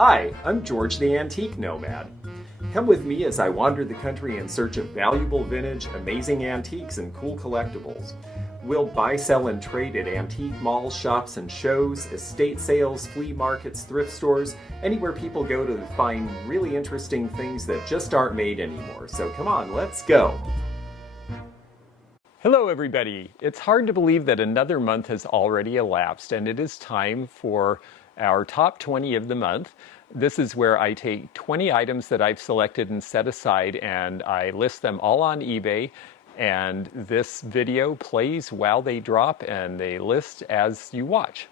Hi, I'm George the Antique Nomad. Come with me as I wander the country in search of valuable vintage, amazing antiques, and cool collectibles. We'll buy, sell, and trade at antique malls, shops, and shows, estate sales, flea markets, thrift stores, anywhere people go to find really interesting things that just aren't made anymore. So come on, let's go! Hello everybody! It's hard to believe that another month has already elapsed and it is time for our top 20 of the month. This is where I take 20 items that I've selected and set aside and I list them all on eBay, and this video plays while they drop and they list as you watch.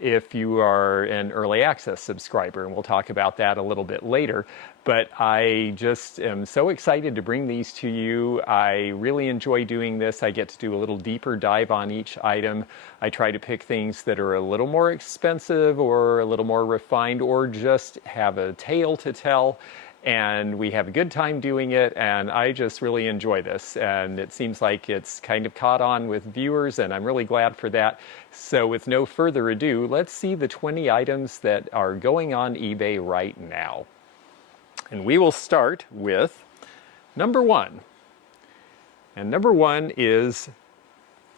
If you are an early access subscriber, and we'll talk about that a little bit later, but I just am so excited to bring these to you. I really enjoy doing this. I get to do a little deeper dive on each item. I try to pick things that are a little more expensive or a little more refined or just have a tale to tell. And we have a good time doing it, and I just really enjoy this. And it seems like it's kind of caught on with viewers, and I'm really glad for that. So with no further ado, let's see the 20 items that are going on eBay right now. And we will start with number one. And number one is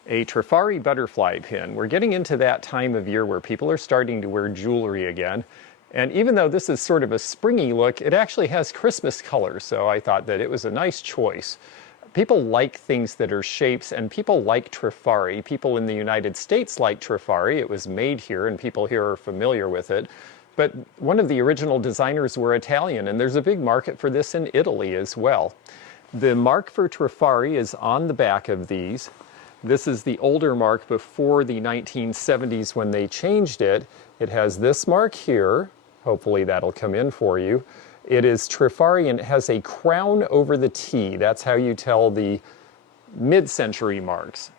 a Trifari butterfly pin. We're getting into that time of year where people are starting to wear jewelry again. And even though this is sort of a springy look, it actually has Christmas colors, so I thought that it was a nice choice. People like things that are shapes, and people like Trifari. People in the United States like Trifari. It was made here, and people here are familiar with it. But one of the original designers were Italian, and there's a big market for this in Italy as well. The mark for Trifari is on the back of these. This is the older mark before the 1970s when they changed it. It has this mark here. Hopefully that'll come in for you. It is Trifari and it has a crown over the T. That's how you tell the mid-century marks.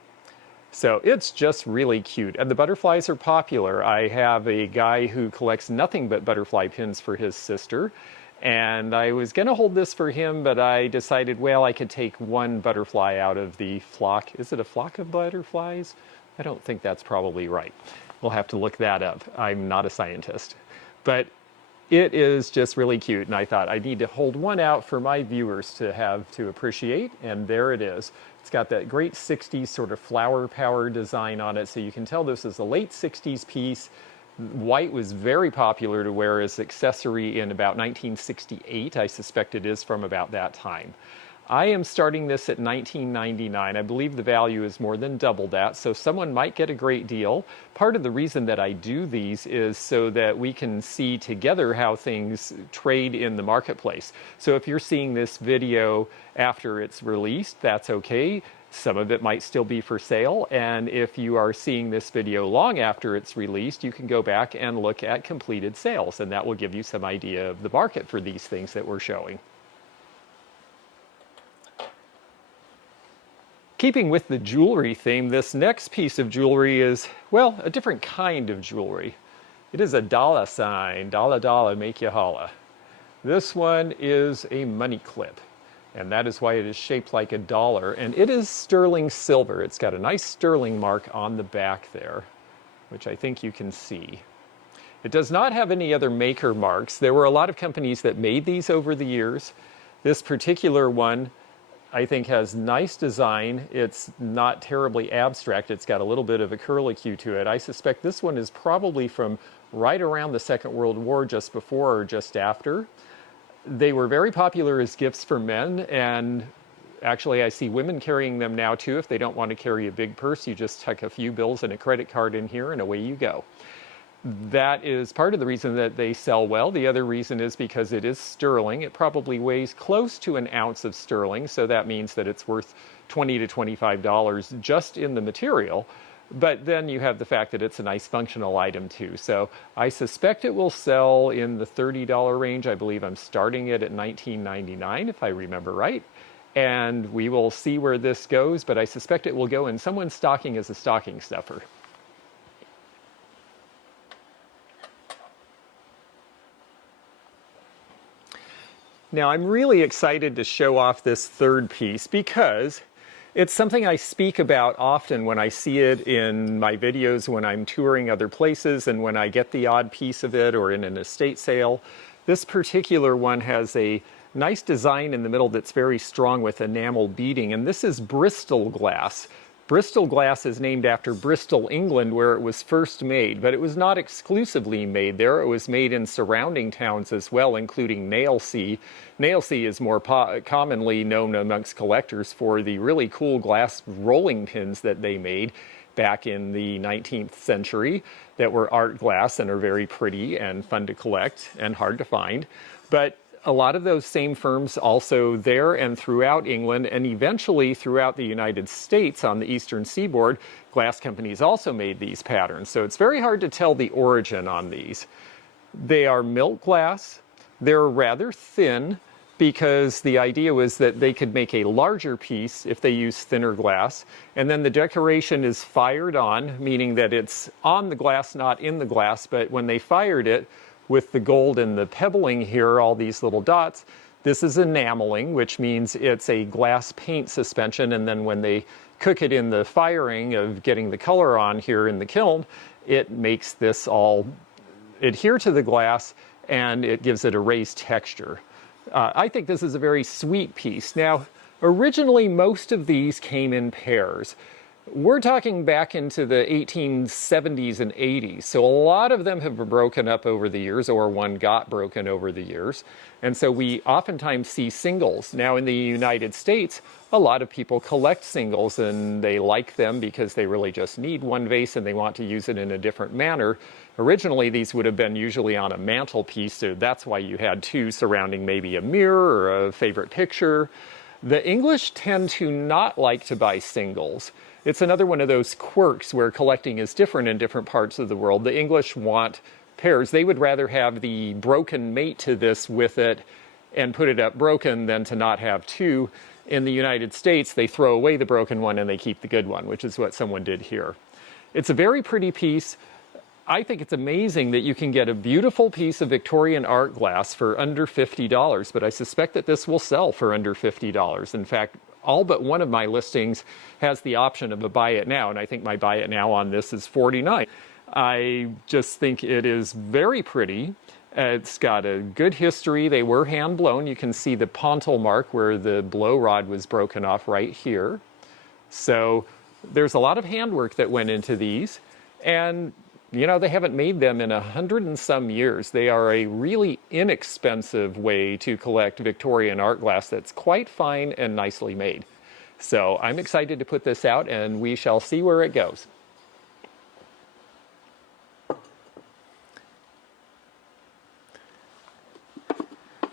So it's just really cute. And the butterflies are popular. I have a guy who collects nothing but butterfly pins for his sister. And I was going to hold this for him, but I decided, well, I could take one butterfly out of the flock. Is it a flock of butterflies? I don't think that's probably right. We'll have to look that up. I'm not a scientist. But it is just really cute, and I thought I need to hold one out for my viewers to have to appreciate, and there it is. It's got that great 60s sort of flower power design on it, so you can tell this is a late 60s piece. White was very popular to wear as accessory in about 1968. I suspect it is from about that time. I am starting this at $19.99. I believe the value is more than double that, so someone might get a great deal. Part of the reason that I do these is so that we can see together how things trade in the marketplace. So if you're seeing this video after it's released, that's okay. Some of it might still be for sale, and if you are seeing this video long after it's released, you can go back and look at completed sales, and that will give you some idea of the market for these things that we're showing. Keeping with the jewelry theme, this next piece of jewelry is, well, a different kind of jewelry. It is a dollar sign, dollar dollar make you holla. This one is a money clip, and that is why it is shaped like a dollar, and it is sterling silver. It's got a nice sterling mark on the back there, which I think you can see. It does not have any other maker marks. There were a lot of companies that made these over the years. This particular one I think has nice design. It's not terribly abstract. It's got a little bit of a curlicue to it. I suspect this one is probably from right around the Second World War, just before or just after. They were very popular as gifts for men, and actually I see women carrying them now too. If they don't want to carry a big purse, you just tuck a few bills and a credit card in here and away you go. That is part of the reason that they sell well. The other reason is because it is sterling. It probably weighs close to an ounce of sterling, so that means that it's worth $20 to $25 just in the material. But then you have the fact that it's a nice functional item too. So I suspect it will sell in the $30 range. I believe I'm starting it at $19.99 if I remember right. And we will see where this goes, but I suspect it will go in someone's stocking as a stocking stuffer. Now I'm really excited to show off this third piece because It's something I speak about often when I see it in my videos, when I'm touring other places, and when I get the odd piece of it or in an estate sale. This particular one has a nice design in the middle that's very strong with enamel beading, and this is Bristol Glass. Bristol Glass is named after Bristol, England, where it was first made, but it was not exclusively made there. It was made in surrounding towns as well, including Nailsea. Nailsea is more commonly known amongst collectors for the really cool glass rolling pins that they made back in the 19th century that were art glass and are very pretty and fun to collect and hard to find. But a lot of those same firms also there and throughout England and eventually throughout the United States on the eastern seaboard, glass companies also made these patterns. So it's very hard to tell the origin on these. They are milk glass. They're rather thin because the idea was that they could make a larger piece if they use thinner glass. And then the decoration is fired on, meaning that it's on the glass, not in the glass, but when they fired it, with the gold and the pebbling here, all these little dots, this is enameling, which means it's a glass paint suspension, and then when they cook it in the firing of getting the color on here in the kiln, it makes this all adhere to the glass and it gives it a raised texture. I think this is a very sweet piece. Now, originally most of these came in pairs. We're talking back into the 1870s and 80s, so a lot of them have been broken up over the years, or one got broken over the years, and so we oftentimes see singles. Now in the United States, a lot of people collect singles and they like them because they really just need one vase and they want to use it in a different manner. Originally these would have been usually on a mantelpiece, so that's why you had two surrounding maybe a mirror or a favorite picture. The English tend to not like to buy singles. It's another one of those quirks where collecting is different in different parts of the world. The English want pairs. They would rather have the broken mate to this with it and put it up broken than to not have two. In the United States, they throw away the broken one and they keep the good one, which is what someone did here. It's a very pretty piece. I think it's amazing that you can get a beautiful piece of Victorian art glass for under $50, but I suspect that this will sell for under $50. In fact, all but one of my listings has the option of a buy it now, and I think my buy it now on this is $49. I just think it is very pretty. It's got a good history. They were hand blown. You can see the pontil mark where the blow rod was broken off right here. So there's a lot of handwork that went into these, and you know, they haven't made them in 100 and some years. They are a really inexpensive way to collect Victorian art glass that's quite fine and nicely made. So I'm excited to put this out and we shall see where it goes.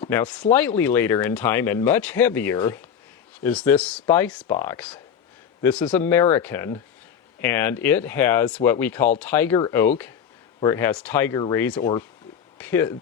Now, slightly later in time and much heavier is this spice box. This is American. And it has what we call tiger oak, where it has tiger rays or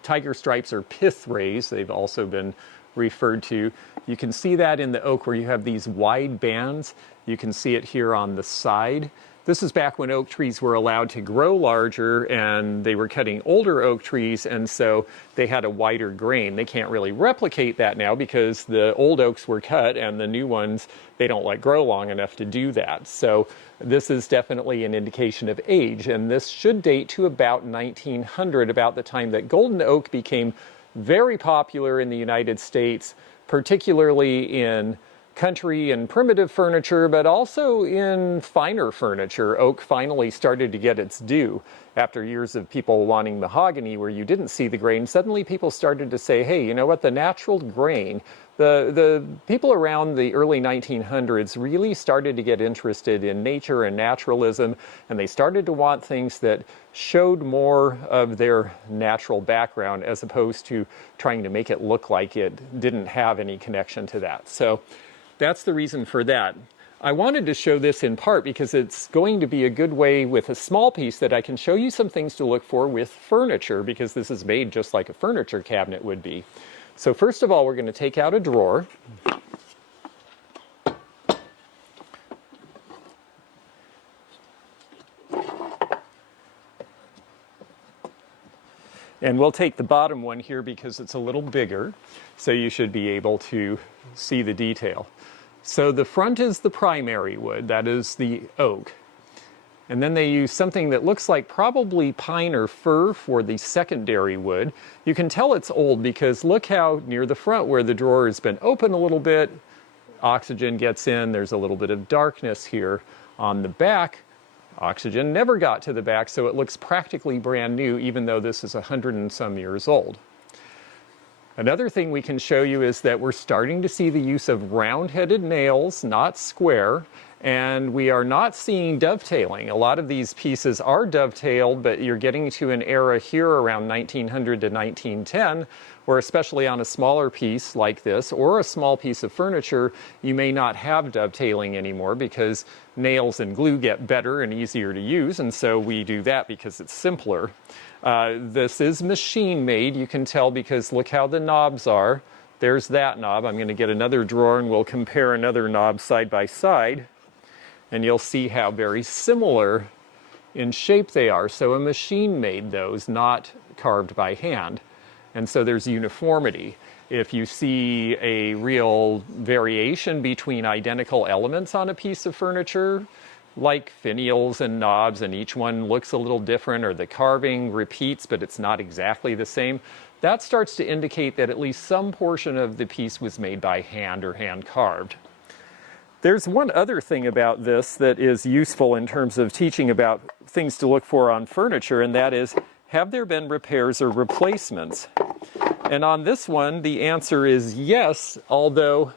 tiger stripes or pith rays. They've also been referred to. You can see that in the oak where you have these wide bands. You can see it here on the side. This is back when oak trees were allowed to grow larger and they were cutting older oak trees, and so they had a wider grain. They can't really replicate that now because the old oaks were cut and the new ones, they don't let grow long enough to do that. So this is definitely an indication of age, and this should date to about 1900, about the time that golden oak became very popular in the United States, particularly in country and primitive furniture, but also in finer furniture. Oak finally started to get its due. After years of people wanting mahogany where you didn't see the grain, suddenly people started to say, hey, you know what, the natural grain. The people around the early 1900s really started to get interested in nature and naturalism, and they started to want things that showed more of their natural background as opposed to trying to make it look like it didn't have any connection to that. So that's the reason for that. I wanted to show this in part because it's going to be a good way with a small piece that I can show you some things to look for with furniture, because this is made just like a furniture cabinet would be. So first of all, we're going to take out a drawer. And we'll take the bottom one here because it's a little bigger, so you should be able to see the detail. So the front is the primary wood, that is the oak. And then they use something that looks like probably pine or fir for the secondary wood. You can tell it's old because look how near the front where the drawer has been open a little bit, oxygen gets in, there's a little bit of darkness here. On the back, oxygen never got to the back, so it looks practically brand new even though this is 100 and some years old. Another thing we can show you is that we're starting to see the use of round-headed nails, not square, and we are not seeing dovetailing. A lot of these pieces are dovetailed, but you're getting to an era here around 1900 to 1910, where especially on a smaller piece like this, or a small piece of furniture, you may not have dovetailing anymore because nails and glue get better and easier to use, and so we do that because it's simpler. This is machine made, you can tell because look how the knobs are. There's that knob. I'm going to get another drawer and we'll compare another knob side by side. And you'll see how very similar in shape they are. So a machine made those, not carved by hand. And so there's uniformity. If you see a real variation between identical elements on a piece of furniture, like finials and knobs, and each one looks a little different, or the carving repeats but it's not exactly the same, that starts to indicate that at least some portion of the piece was made by hand or hand carved. There's one other thing about this that is useful in terms of teaching about things to look for on furniture, and that is, have there been repairs or replacements? And on this one, the answer is yes, although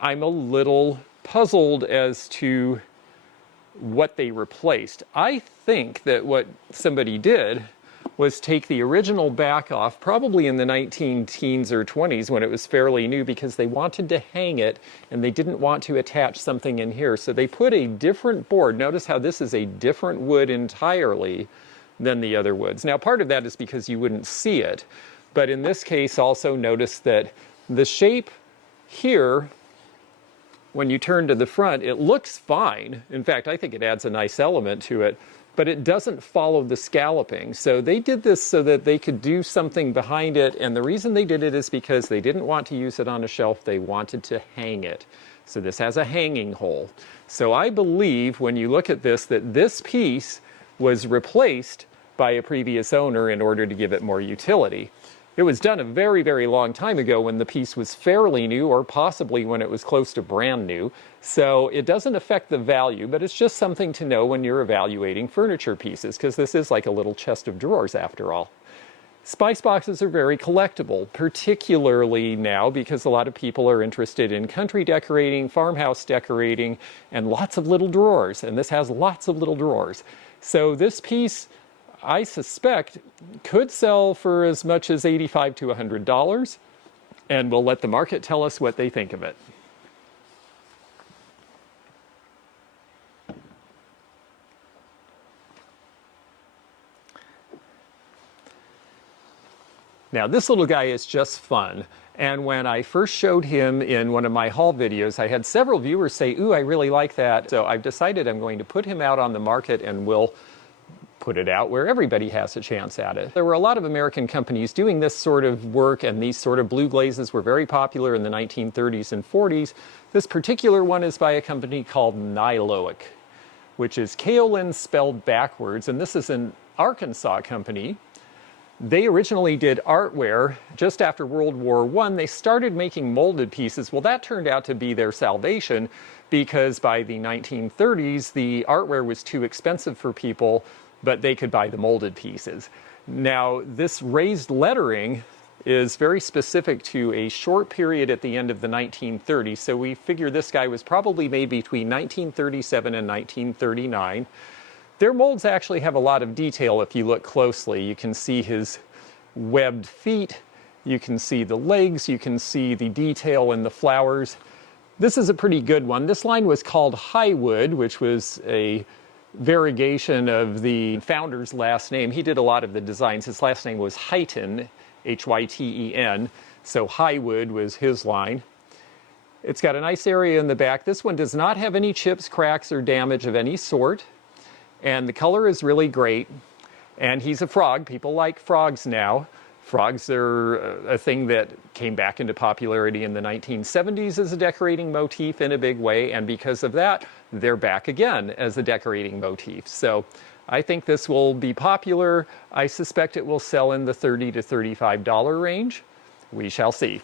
I'm a little puzzled as to what they replaced. I think that what somebody did was take the original back off, probably in the 19-teens or 20s when it was fairly new, because they wanted to hang it and they didn't want to attach something in here. So they put a different board. Notice how this is a different wood entirely than the other woods. Now, part of that is because you wouldn't see it. But in this case, also notice that the shape here, when you turn to the front, it looks fine. In fact, I think it adds a nice element to it, but it doesn't follow the scalloping. So they did this so that they could do something behind it, and the reason they did it is because they didn't want to use it on a shelf, they wanted to hang it. So this has a hanging hole. So I believe when you look at this, that this piece was replaced by a previous owner in order to give it more utility. It was done a very, very long time ago when the piece was fairly new, or possibly when it was close to brand new. So it doesn't affect the value, but it's just something to know when you're evaluating furniture pieces, because this is like a little chest of drawers after all. Spice boxes are very collectible, particularly now because a lot of people are interested in country decorating, farmhouse decorating, and lots of little drawers. And this has lots of little drawers. So this piece, I suspect, could sell for as much as $85 to $100, and we'll let the market tell us what they think of it. Now, this little guy is just fun. And when I first showed him in one of my haul videos, I had several viewers say, "Ooh, I really like that." So I've decided I'm going to put him out on the market, and we'll put it out where everybody has a chance at it. There were a lot of American companies doing this sort of work, and these sort of blue glazes were very popular in the 1930s and 40s. This particular one is by a company called Niloic, which is kaolin spelled backwards, and this is an Arkansas company. They originally did artware. Just after World War I, they started making molded pieces. Well, that turned out to be their salvation, because by the 1930s, the artware was too expensive for people, but they could buy the molded pieces. Now, this raised lettering is very specific to a short period at the end of the 1930s, so we figure this guy was probably made between 1937 and 1939. Their molds actually have a lot of detail if you look closely. You can see his webbed feet, you can see the legs, you can see the detail in the flowers. This is a pretty good one. This line was called Highwood, which was a variegation of the founder's last name. He did a lot of the designs. His last name was Hyten, H-Y-T-E-N, so Highwood was his line. It's got a nice area in the back. This one does not have any chips, cracks, or damage of any sort. And the color is really great. And he's a frog. People like frogs now. Frogs are a thing that came back into popularity in the 1970s as a decorating motif in a big way, and because of that, they're back again as a decorating motif. So I think this will be popular. I suspect it will sell in the $30 to $35 range. We shall see.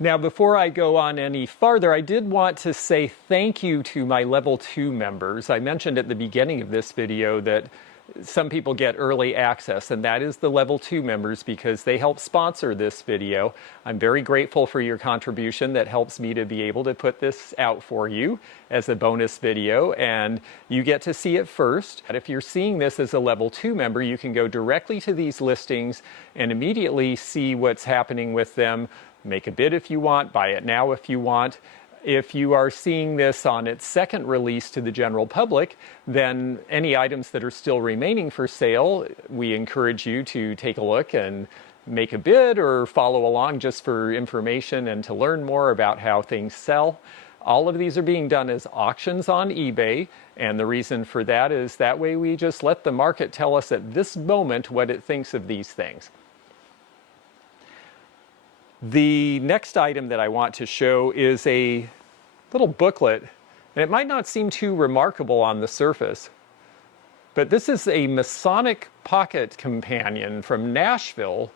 Now, before I go on any farther, I did want to say thank you to my Level 2 members. I mentioned at the beginning of this video that some people get early access, and that is the Level 2 members because they help sponsor this video. I'm very grateful for your contribution that helps me to be able to put this out for you as a bonus video, and you get to see it first. And if you're seeing this as a Level 2 member, you can go directly to these listings and immediately see what's happening with them. Make a bid if you want, buy it now if you want. If you are seeing this on its second release to the general public, then any items that are still remaining for sale, we encourage you to take a look and make a bid or follow along just for information and to learn more about how things sell. All of these are being done as auctions on eBay, and the reason for that is that way we just let the market tell us at this moment what it thinks of these things. The next item that I want to show is a little booklet, and it might not seem too remarkable on the surface, but this is a Masonic pocket companion from Nashville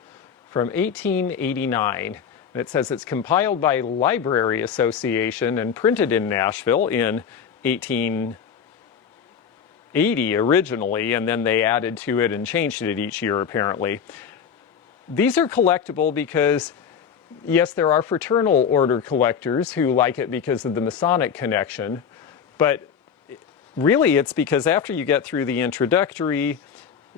from 1889. And it says it's compiled by Library Association and printed in Nashville in 1880 originally, and then they added to it and changed it each year apparently. These are collectible because yes, there are fraternal order collectors who like it because of the Masonic connection, but really it's because after you get through the introductory,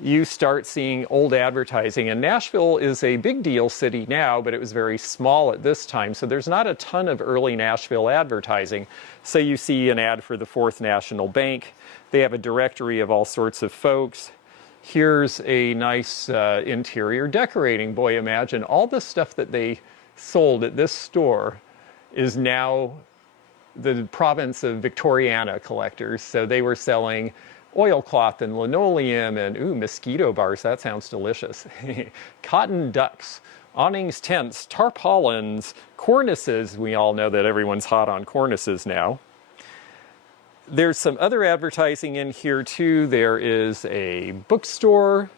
you start seeing old advertising. And Nashville is a big deal city now, but it was very small at this time, so there's not a ton of early Nashville advertising. So you see an ad for the Fourth National Bank. They have a directory of all sorts of folks. Here's a nice interior decorating. Boy, imagine all the stuff that they sold at this store is now the province of Victoriana collectors. So they were selling oilcloth and linoleum and mosquito bars. That sounds delicious. Cotton ducks, awnings, tents, tarpaulins, cornices. We all know that everyone's hot on cornices now. There's some other advertising in here too. There is a bookstore.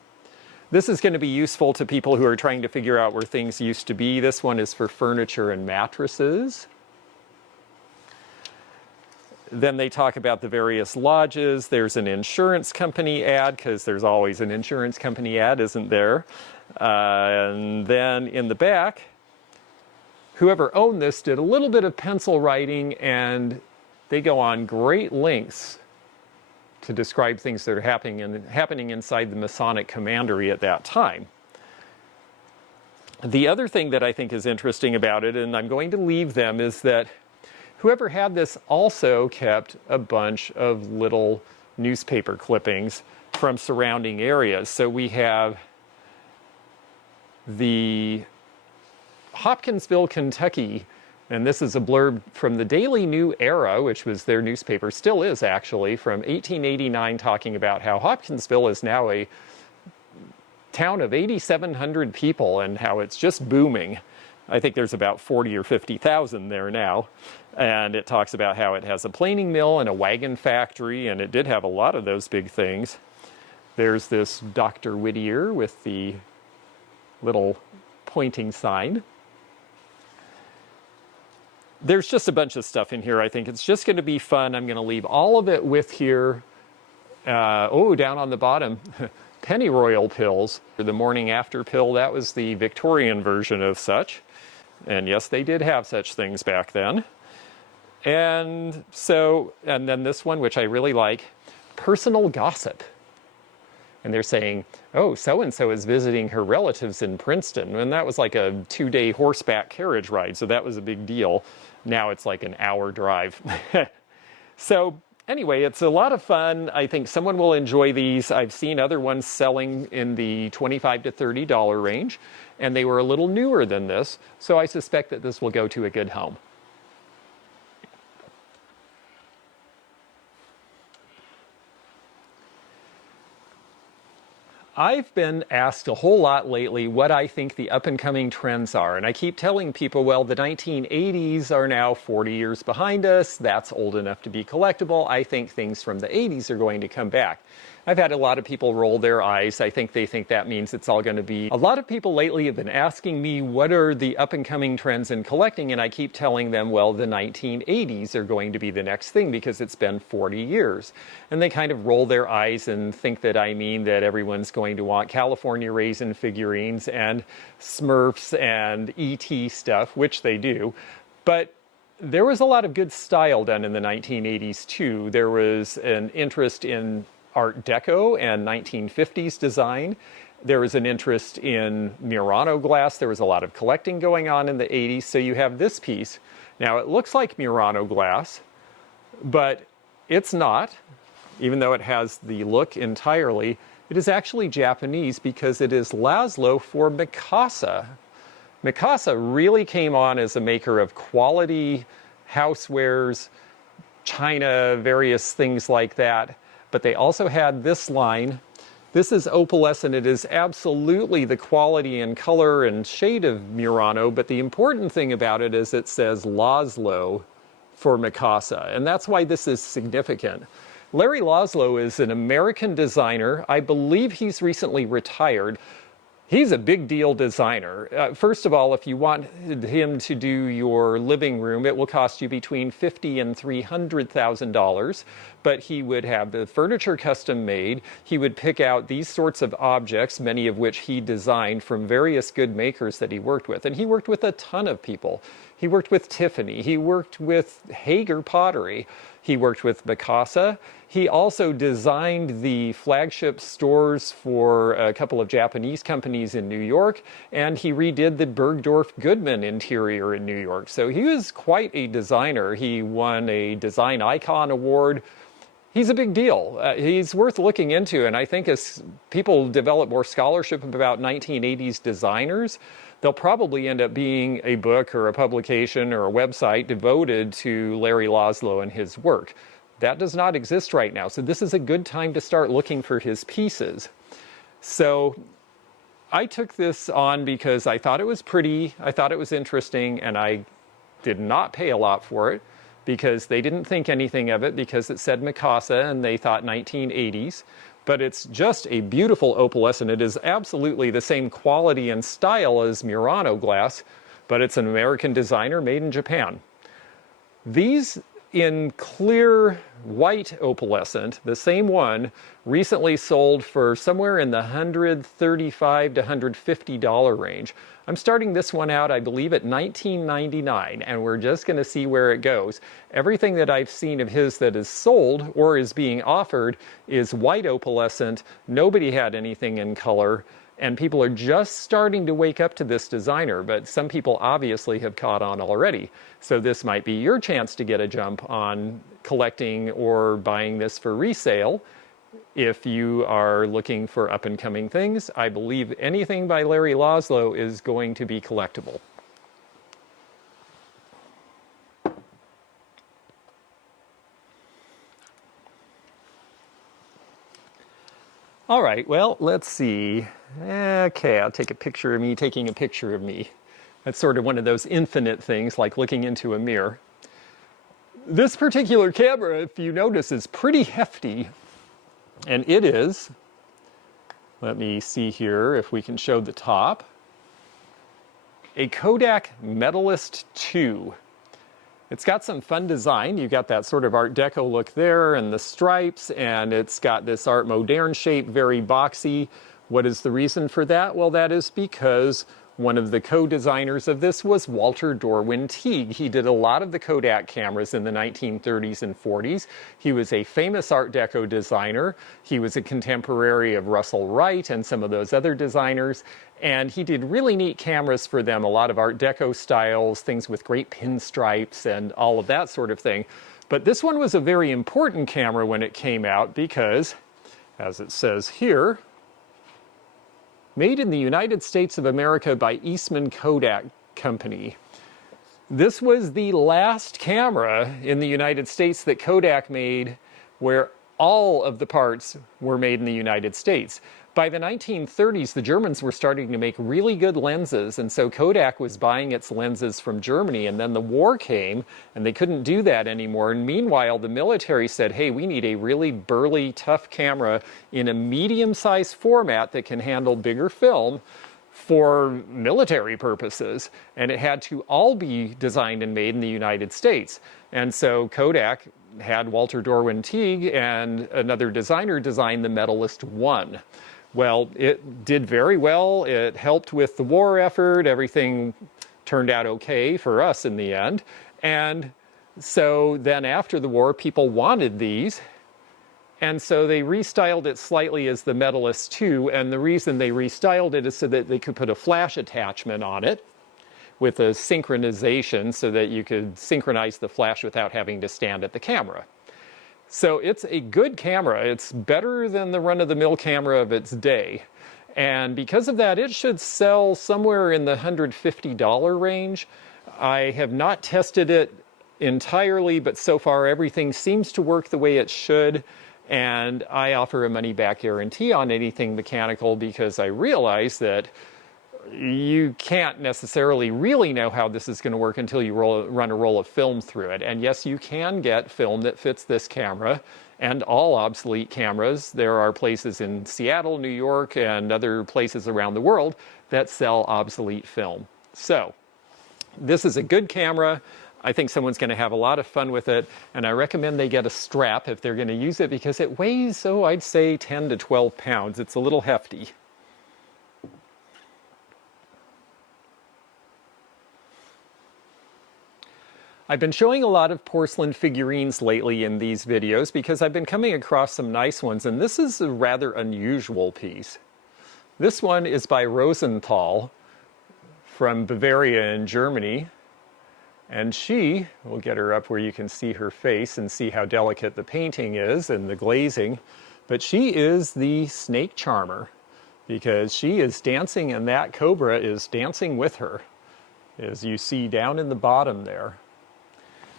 This is going to be useful to people who are trying to figure out where things used to be. This one is for furniture and mattresses. Then they talk about the various lodges. There's an insurance company ad, because there's always an insurance company ad, isn't there? And then in the back, whoever owned this did a little bit of pencil writing, and they go on great lengths to describe things that are happening inside the Masonic commandery at that time. The other thing that I think is interesting about it, and I'm going to leave them, is that whoever had this also kept a bunch of little newspaper clippings from surrounding areas. So we have the Hopkinsville, Kentucky, and this is a blurb from the Daily New Era, which was their newspaper, still is actually, from 1889, talking about how Hopkinsville is now a town of 8,700 people and how it's just booming. I think there's about 40 or 50,000 there now. And it talks about how it has a planing mill and a wagon factory, and it did have a lot of those big things. There's this Dr. Whittier with the little pointing sign. There's just a bunch of stuff in here. I think it's just going to be fun. I'm going to leave all of it with here. Down on the bottom, pennyroyal pills. The morning after pill, that was the Victorian version of such. And yes, they did have such things back then. And then this one, which I really like, personal gossip. And they're saying, oh, so-and-so is visiting her relatives in Princeton. And that was like a 2-day horseback carriage ride, so that was a big deal. Now it's like an hour drive. So anyway, it's a lot of fun. I think someone will enjoy these. I've seen other ones selling in the $25 to $30 range, and they were a little newer than this, so I suspect that this will go to a good home. I've been asked a whole lot lately what I think the up-and-coming trends are, and I keep telling people, well, the 1980s are now 40 years behind us. That's old enough to be collectible. I think things from the 80s are going to come back. I've had a lot of people roll their eyes. I think they think that means it's all going to be... A lot of people lately have been asking me what are the up-and-coming trends in collecting, and I keep telling them, well, the 1980s are going to be the next thing because it's been 40 years. And they kind of roll their eyes and think that I mean that everyone's going to want California raisin figurines and Smurfs and E.T. stuff, which they do. But there was a lot of good style done in the 1980s too. There was an interest in Art Deco and 1950s design. There was an interest in Murano glass. There was a lot of collecting going on in the 80s. So you have this piece. Now it looks like Murano glass, but it's not, even though it has the look entirely. It is actually Japanese because it is Laszlo for Mikasa. Mikasa really came on as a maker of quality housewares, china, various things like that. But they also had this line. This is opalescent. It is absolutely the quality and color and shade of Murano, but the important thing about it is it says Laszlo for Mikasa, and that's why this is significant. Larry Laszlo is an American designer. I believe he's recently retired. He's a big deal designer. First of all, if you want him to do your living room, it will cost you between $50,000 and $300,000. But he would have the furniture custom made. He would pick out these sorts of objects, many of which he designed from various good makers that he worked with. And he worked with a ton of people. He worked with Tiffany. He worked with Hager Pottery. He worked with Mikasa. He also designed the flagship stores for a couple of Japanese companies in New York, and he redid the Bergdorf Goodman interior in New York. So he was quite a designer. He won a Design Icon Award. He's a big deal. He's worth looking into, and I think as people develop more scholarship about 1980s designers, there'll probably end up being a book or a publication or a website devoted to Larry Laszlo and his work. That does not exist right now, so this is a good time to start looking for his pieces. So I took this on because I thought it was pretty, I thought it was interesting, and I did not pay a lot for it because they didn't think anything of it because it said Mikasa and they thought 1980s. But it's just a beautiful opalescent. It is absolutely the same quality and style as Murano glass, but it's an American designer made in Japan. These in clear white opalescent, the same one, recently sold for somewhere in the $135 to $150 range. I'm starting this one out, I believe, at $19.99, and we're just going to see where it goes. Everything that I've seen of his that is sold or is being offered is white opalescent. Nobody had anything in color, and people are just starting to wake up to this designer, but some people obviously have caught on already. So this might be your chance to get a jump on collecting or buying this for resale. If you are looking for up-and-coming things, I believe anything by Larry Laszlo is going to be collectible. All right, well, let's see. Okay, I'll take a picture of me taking a picture of me. That's sort of one of those infinite things, like looking into a mirror. This particular camera, if you notice, is pretty hefty. And it is, let me see here if we can show the top, a Kodak Medalist II. It's got some fun design. You've got that sort of Art Deco look there and the stripes, and it's got this Art Moderne shape, very boxy. What is the reason for that? Well, that is because one of the co-designers of this was Walter Dorwin Teague. He did a lot of the Kodak cameras in the 1930s and 40s. He was a famous Art Deco designer. He was a contemporary of Russell Wright and some of those other designers. And he did really neat cameras for them, a lot of Art Deco styles, things with great pinstripes and all of that sort of thing. But this one was a very important camera when it came out because, as it says here, made in the United States of America by Eastman Kodak Company. This was the last camera in the United States that Kodak made where all of the parts were made in the United States. By the 1930s, the Germans were starting to make really good lenses, and so Kodak was buying its lenses from Germany, and then the war came, and they couldn't do that anymore. And meanwhile, the military said, hey, we need a really burly, tough camera in a medium-sized format that can handle bigger film for military purposes, and it had to all be designed and made in the United States. And so Kodak had Walter Dorwin Teague and another designer design the Medalist I. Well, it did very well. It helped with the war effort. Everything turned out okay for us in the end. And so then after the war, people wanted these. And so they restyled it slightly as the Medalist II. And the reason they restyled it is so that they could put a flash attachment on it with a synchronization so that you could synchronize the flash without having to stand at the camera. So it's a good camera. It's better than the run-of-the-mill camera of its day. And because of that, it should sell somewhere in the $150 range. I have not tested it entirely, but so far everything seems to work the way it should. And I offer a money-back guarantee on anything mechanical because I realize that you can't necessarily really know how this is going to work until you run a roll of film through it. And yes, you can get film that fits this camera and all obsolete cameras. There are places in Seattle, New York, and other places around the world that sell obsolete film. So this is a good camera. I think someone's going to have a lot of fun with it, and I recommend they get a strap if they're going to use it because it weighs, I'd say 10 to 12 pounds. It's a little hefty. I've been showing a lot of porcelain figurines lately in these videos because I've been coming across some nice ones, and this is a rather unusual piece. This one is by Rosenthal from Bavaria in Germany, and we'll get her up where you can see her face and see how delicate the painting is and the glazing, but she is the snake charmer because she is dancing and that cobra is dancing with her, as you see down in the bottom there.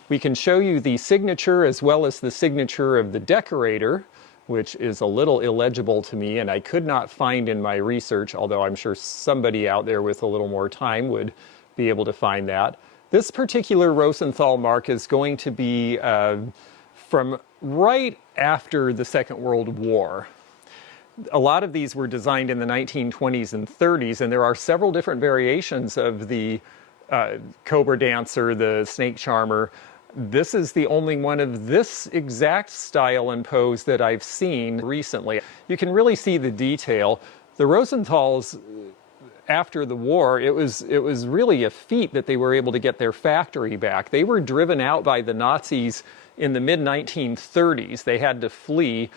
We can show you the signature as well as the signature of the decorator, which is a little illegible to me and I could not find in my research, although I'm sure somebody out there with a little more time would be able to find that. This particular Rosenthal mark is going to be from right after the Second World War. A lot of these were designed in the 1920s and 30s, and there are several different variations of the cobra dancer, the snake charmer. This is the only one of this exact style and pose that I've seen recently. You can really see the detail. The Rosenthals, after the war, it was really a feat that they were able to get their factory back. They were driven out by the Nazis in the mid-1930s. They had to flee.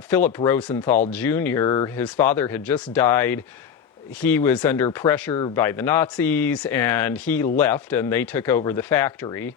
Philip Rosenthal Jr., his father had just died. He was under pressure by the Nazis and he left and they took over the factory.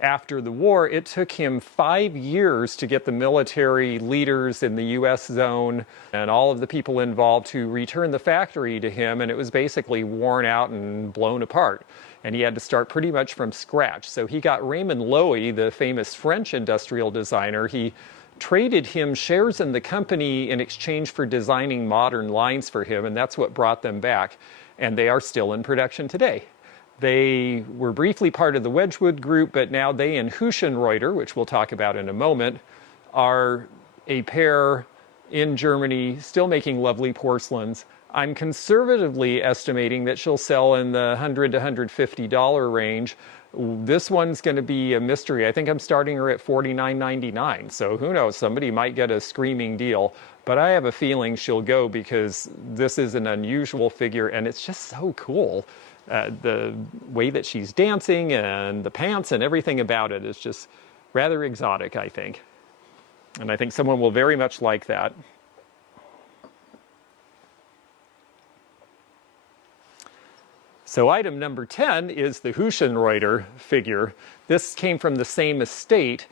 After the war, it took him 5 years to get the military leaders in the US zone and all of the people involved to return the factory to him, and it was basically worn out and blown apart. And he had to start pretty much from scratch. So he got Raymond Loewy, the famous French industrial designer. He traded him shares in the company in exchange for designing modern lines for him, and that's what brought them back. And they are still in production today. They were briefly part of the Wedgwood group, but now they and Hüschenreuter, which we'll talk about in a moment, are a pair in Germany still making lovely porcelains. I'm conservatively estimating that she'll sell in the $100 to $150 range. This one's going to be a mystery. I think I'm starting her at $49.99. So who knows, somebody might get a screaming deal. But I have a feeling she'll go because this is an unusual figure and it's just so cool. The way that she's dancing and the pants and everything about it is just rather exotic, I think. And I think someone will very much like that. So item number 10 is the Hüschenreuter figure. This came from the same estate.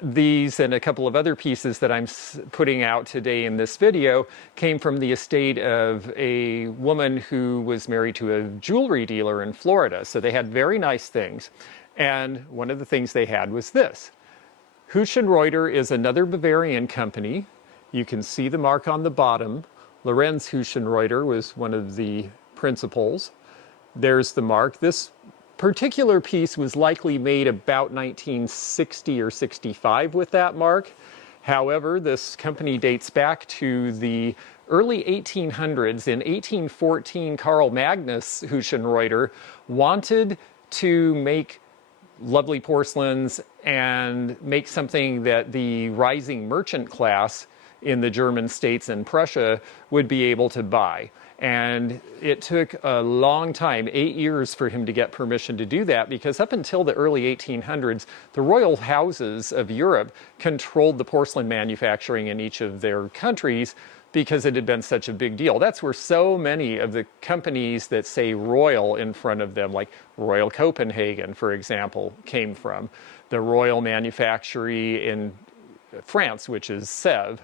These and a couple of other pieces that I'm putting out today in this video came from the estate of a woman who was married to a jewelry dealer in Florida. So they had very nice things. And one of the things they had was this. Hüschenreuter is another Bavarian company. You can see the mark on the bottom. Lorenz Hüschenreuter was one of the principals. There's the mark. This particular piece was likely made about 1960 or 65 with that mark. However, this company dates back to the early 1800s. In 1814, Carl Magnus Hüschenreuter wanted to make lovely porcelains and make something that the rising merchant class in the German states and Prussia would be able to buy. And it took a long time, 8 years, for him to get permission to do that, because up until the early 1800s, the royal houses of Europe controlled the porcelain manufacturing in each of their countries because it had been such a big deal. That's where so many of the companies that say Royal in front of them, like Royal Copenhagen, for example, came from. The Royal Manufactory in France, which is Sèvres,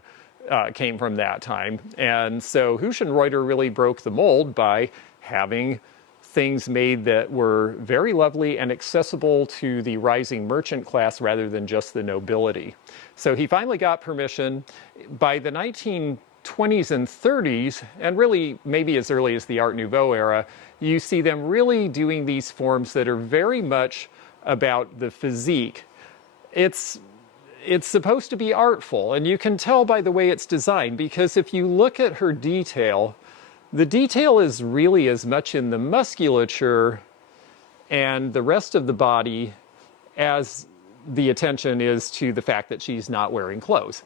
came from that time. And so Hüschenreuter really broke the mold by having things made that were very lovely and accessible to the rising merchant class rather than just the nobility. So he finally got permission. By the 1920s and 30s, and really maybe as early as the Art Nouveau era, you see them really doing these forms that are very much about the physique. It's supposed to be artful, and you can tell by the way it's designed, because if you look at her detail, the detail is really as much in the musculature and the rest of the body as the attention is to the fact that she's not wearing clothes.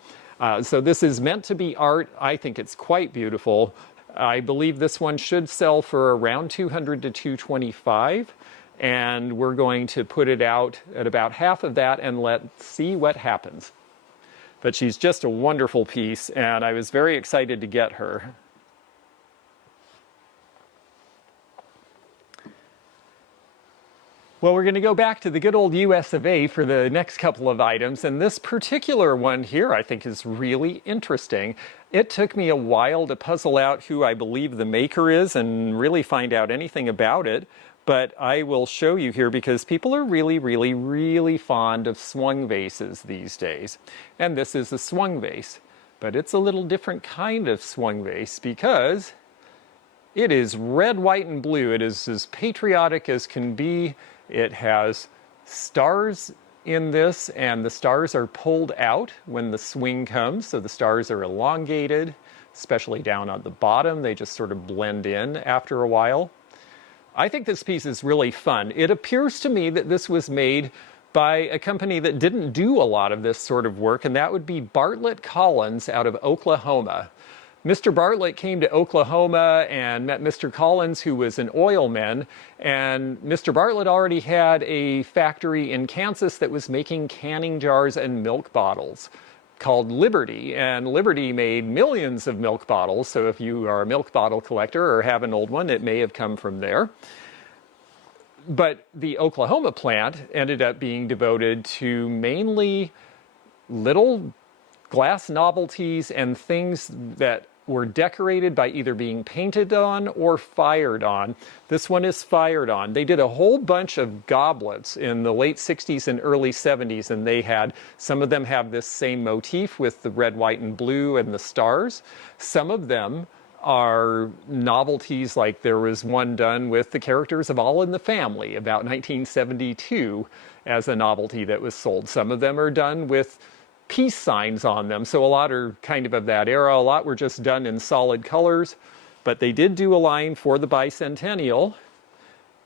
So this is meant to be art. I think it's quite beautiful. I believe this one should sell for around $200 to $225. And we're going to put it out at about half of that and let's see what happens. But she's just a wonderful piece, and I was very excited to get her. Well, we're going to go back to the good old US of A for the next couple of items, and this particular one here I think is really interesting. It took me a while to puzzle out who I believe the maker is and really find out anything about it. But I will show you here because people are really, really, really fond of swung vases these days. And this is a swung vase. But it's a little different kind of swung vase because it is red, white, and blue. It is as patriotic as can be. It has stars in this, and the stars are pulled out when the swing comes. So the stars are elongated, especially down on the bottom. They just sort of blend in after a while. I think this piece is really fun. It appears to me that this was made by a company that didn't do a lot of this sort of work, and that would be Bartlett Collins out of Oklahoma. Mr. Bartlett came to Oklahoma and met Mr. Collins, who was an oilman, and Mr. Bartlett already had a factory in Kansas that was making canning jars and milk bottles called Liberty, and Liberty made millions of milk bottles. So if you are a milk bottle collector or have an old one, it may have come from there. But the Oklahoma plant ended up being devoted to mainly little glass novelties and things that were decorated by either being painted on or fired on. This one is fired on. They did a whole bunch of goblets in the late 60s and early 70s, and they had, some of them have this same motif with the red, white, and blue and the stars. Some of them are novelties, like there was one done with the characters of All in the Family about 1972 as a novelty that was sold. Some of them are done with peace signs on them. So a lot are kind of that era. A lot were just done in solid colors, but they did do a line for the bicentennial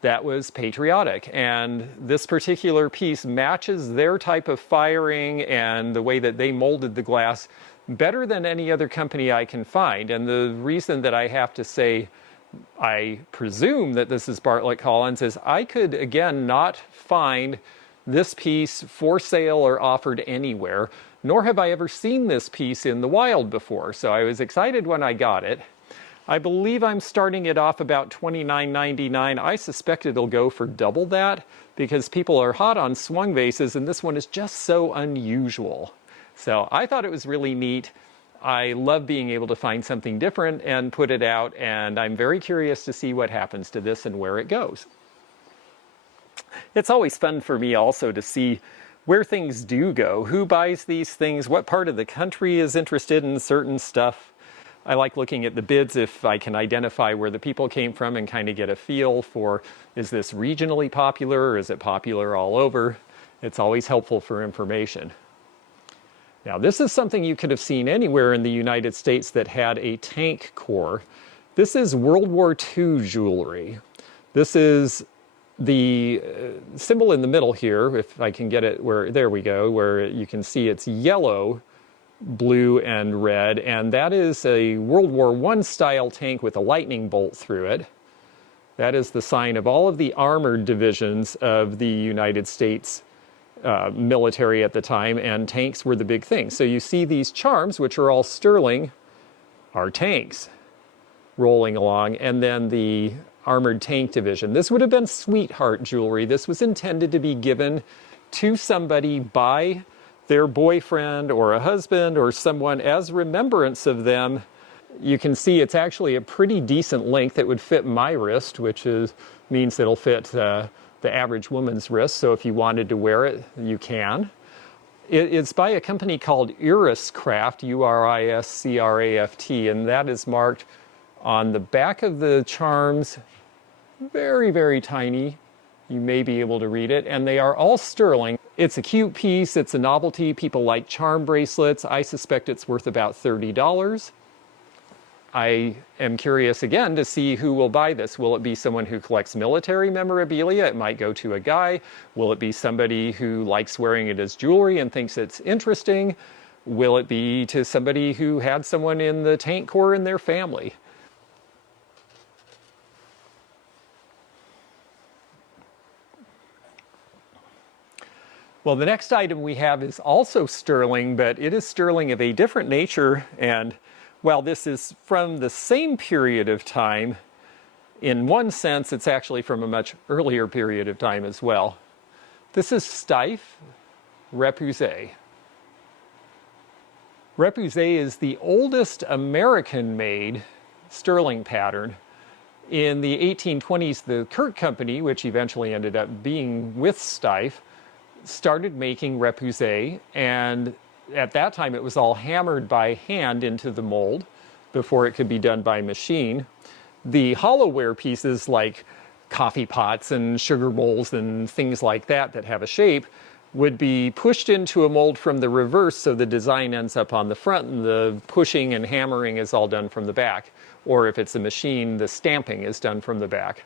that was patriotic. And this particular piece matches their type of firing and the way that they molded the glass better than any other company I can find. And the reason that I have to say I presume that this is Bartlett Collins is I could, again, not find this piece for sale or offered anywhere, nor have I ever seen this piece in the wild before. So I was excited when I got it. I believe I'm starting it off about $29.99. I suspect it'll go for double that because people are hot on swung vases, and this one is just so unusual. So I thought it was really neat. I love being able to find something different and put it out, and I'm very curious to see what happens to this and where it goes. It's always fun for me also to see where things do go, who buys these things, what part of the country is interested in certain stuff. I like looking at the bids if I can identify where the people came from and kind of get a feel for, is this regionally popular or is it popular all over? It's always helpful for information. Now, this is something you could have seen anywhere in the United States that had a tank core. This is World War II jewelry. This is the symbol in the middle here, if I can get it where, there we go, where you can see it's yellow, blue, and red, and that is a World War I style tank with a lightning bolt through it. That is the sign of all of the armored divisions of the United States military at the time, and tanks were the big thing. So you see these charms, which are all sterling, are tanks rolling along, and then the armored tank division. This would have been sweetheart jewelry. This was intended to be given to somebody by their boyfriend or a husband or someone as remembrance of them. You can see it's actually a pretty decent length. It would fit my wrist, which means it'll fit the average woman's wrist. So if you wanted to wear it, you can. It's by a company called Heiress Craft, Uriscraft, and that is marked on the back of the charms, very, very tiny. You may be able to read it, and they are all sterling. It's a cute piece, it's a novelty. People like charm bracelets. I suspect it's worth about $30. I am curious again to see who will buy this. Will it be someone who collects military memorabilia? It might go to a guy. Will it be somebody who likes wearing it as jewelry and thinks it's interesting? Will it be to somebody who had someone in the tank corps in their family? Well, the next item we have is also sterling, but it is sterling of a different nature. And while this is from the same period of time, in one sense, it's actually from a much earlier period of time as well. This is Steiff Repoussé. Repoussé is the oldest American-made sterling pattern. In the 1820s, the Kirk Company, which eventually ended up being with Steiff, started making repoussé, and at that time it was all hammered by hand into the mold before it could be done by machine. The hollowware pieces like coffee pots and sugar bowls and things like that that have a shape would be pushed into a mold from the reverse, so the design ends up on the front and the pushing and hammering is all done from the back. Or if it's a machine, the stamping is done from the back.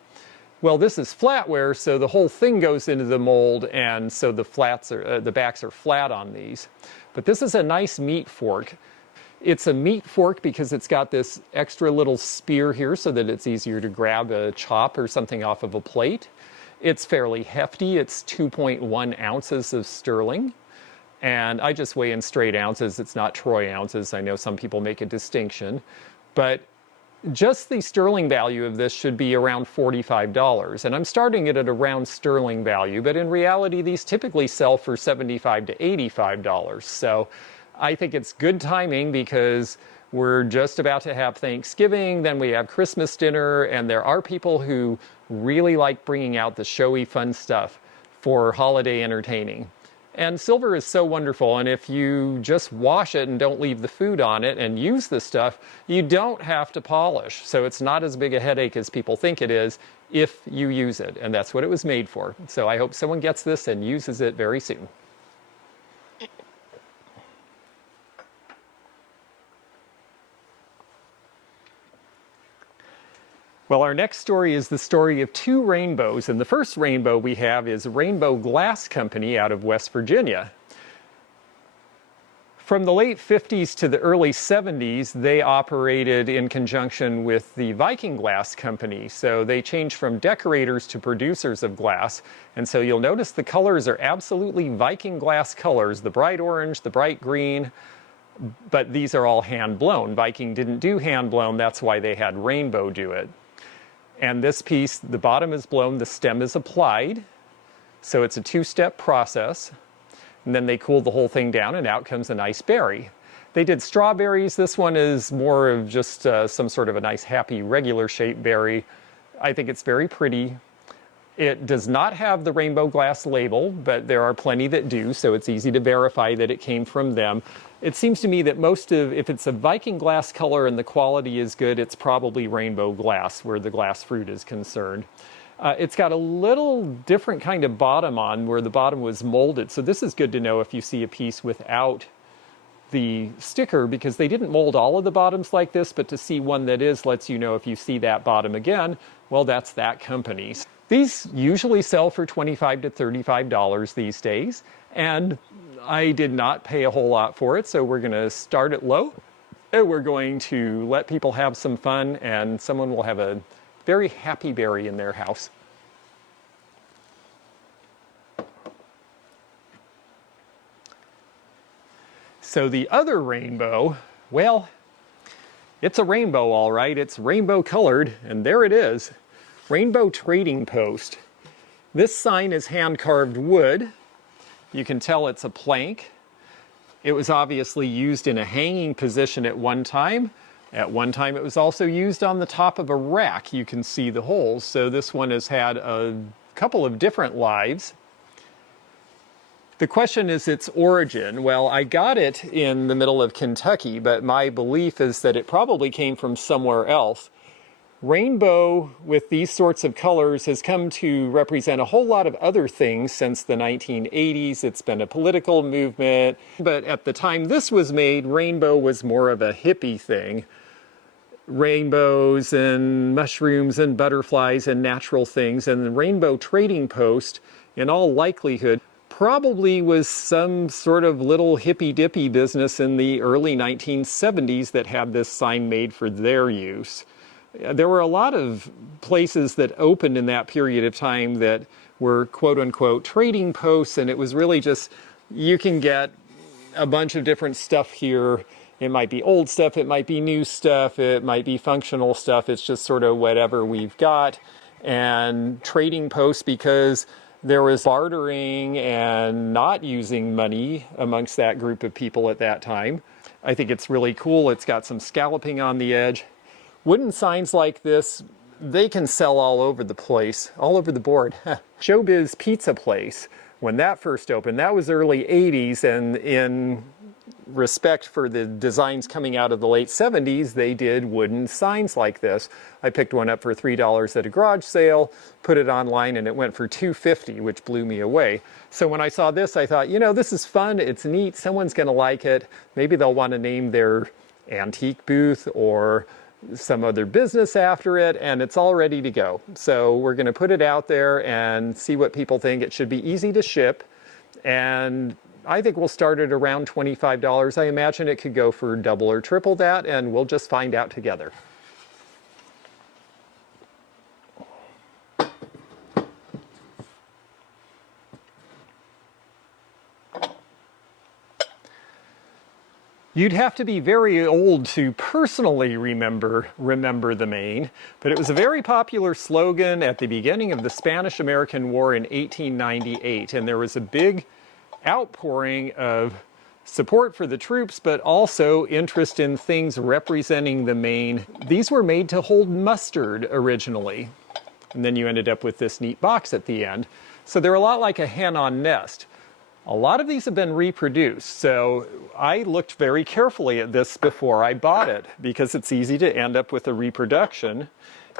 Well, this is flatware, so the whole thing goes into the mold, and so the backs are flat on these. But this is a nice meat fork. It's a meat fork because it's got this extra little spear here so that it's easier to grab a chop or something off of a plate. It's fairly hefty. It's 2.1 ounces of sterling. And I just weigh in straight ounces. It's not troy ounces. I know some people make a distinction. But just the sterling value of this should be around $45. And I'm starting it at around sterling value, but in reality, these typically sell for $75 to $85. So I think it's good timing because we're just about to have Thanksgiving, then we have Christmas dinner, and there are people who really like bringing out the showy, fun stuff for holiday entertaining. And silver is so wonderful, and if you just wash it and don't leave the food on it and use the stuff, you don't have to polish. So it's not as big a headache as people think it is if you use it, and that's what it was made for. So I hope someone gets this and uses it very soon. Well, our next story is the story of two rainbows, and the first rainbow we have is Bristol Glass Company out of West Virginia. From the late 50s to the early 70s, they operated in conjunction with the Viking Glass Company, so they changed from decorators to producers of glass, and so you'll notice the colors are absolutely Viking glass colors, the bright orange, the bright green, but these are all hand-blown. Viking didn't do hand-blown, that's why they had Rainbow do it. And this piece, the bottom is blown, the stem is applied. So it's a two-step process. And then they cool the whole thing down and out comes a nice berry. They did strawberries. This one is more of just some sort of a nice, happy, regular shaped berry. I think it's very pretty. It does not have the rainbow glass label, but there are plenty that do, so it's easy to verify that it came from them. It seems to me that if it's a Viking glass color and the quality is good, it's probably rainbow glass where the glass fruit is concerned. It's got a little different kind of bottom on where the bottom was molded, so this is good to know if you see a piece without the sticker, because they didn't mold all of the bottoms like this, but to see one that is lets you know if you see that bottom again, well, that's that company. These usually sell for $25 to $35 these days, and I did not pay a whole lot for it, so we're going to start it low, and we're going to let people have some fun, and someone will have a very happy berry in their house. So the other rainbow, well, it's a rainbow all right. It's rainbow colored, and there it is. Rainbow Trading Post. This sign is hand-carved wood. You can tell it's a plank. It was obviously used in a hanging position at one time. At one time it was also used on the top of a rack. You can see the holes. So this one has had a couple of different lives. The question is its origin. Well, I got it in the middle of Kentucky, but my belief is that it probably came from somewhere else. Rainbow with these sorts of colors has come to represent a whole lot of other things since the 1980s. It's been a political movement, but at the time this was made, rainbow was more of a hippie thing. Rainbows and mushrooms and butterflies and natural things, and the Rainbow Trading Post, in all likelihood, probably was some sort of little hippy-dippy business in the early 1970s that had this sign made for their use. There were a lot of places that opened in that period of time that were quote-unquote trading posts, and it was really just, you can get a bunch of different stuff here. It might be old stuff, it might be new stuff, it might be functional stuff. It's just sort of whatever we've got. And trading posts, because there was bartering and not using money amongst that group of people at that time. I think it's really cool. It's got some scalloping on the edge. Wooden signs like this, they can sell all over the place, all over the board. Showbiz Pizza Place, when that first opened, that was early 80s, and in respect for the designs coming out of the late 70s, they did wooden signs like this. I picked one up for $3 at a garage sale, put it online, and it went for $2.50, which blew me away. So when I saw this, I thought, you know, this is fun, it's neat, someone's gonna like it. Maybe they'll want to name their antique booth or some other business after it, and it's all ready to go. So we're gonna put it out there and see what people think. It should be easy to ship, and I think we'll start at around $25. I imagine it could go for double or triple that, and we'll just find out together. You'd have to be very old to personally remember the Maine, but it was a very popular slogan at the beginning of the Spanish-American War in 1898, and there was a big outpouring of support for the troops, but also interest in things representing the Maine. These were made to hold mustard originally, and then you ended up with this neat box at the end. So they're a lot like a hen on nest. A lot of these have been reproduced, so I looked very carefully at this before I bought it, because it's easy to end up with a reproduction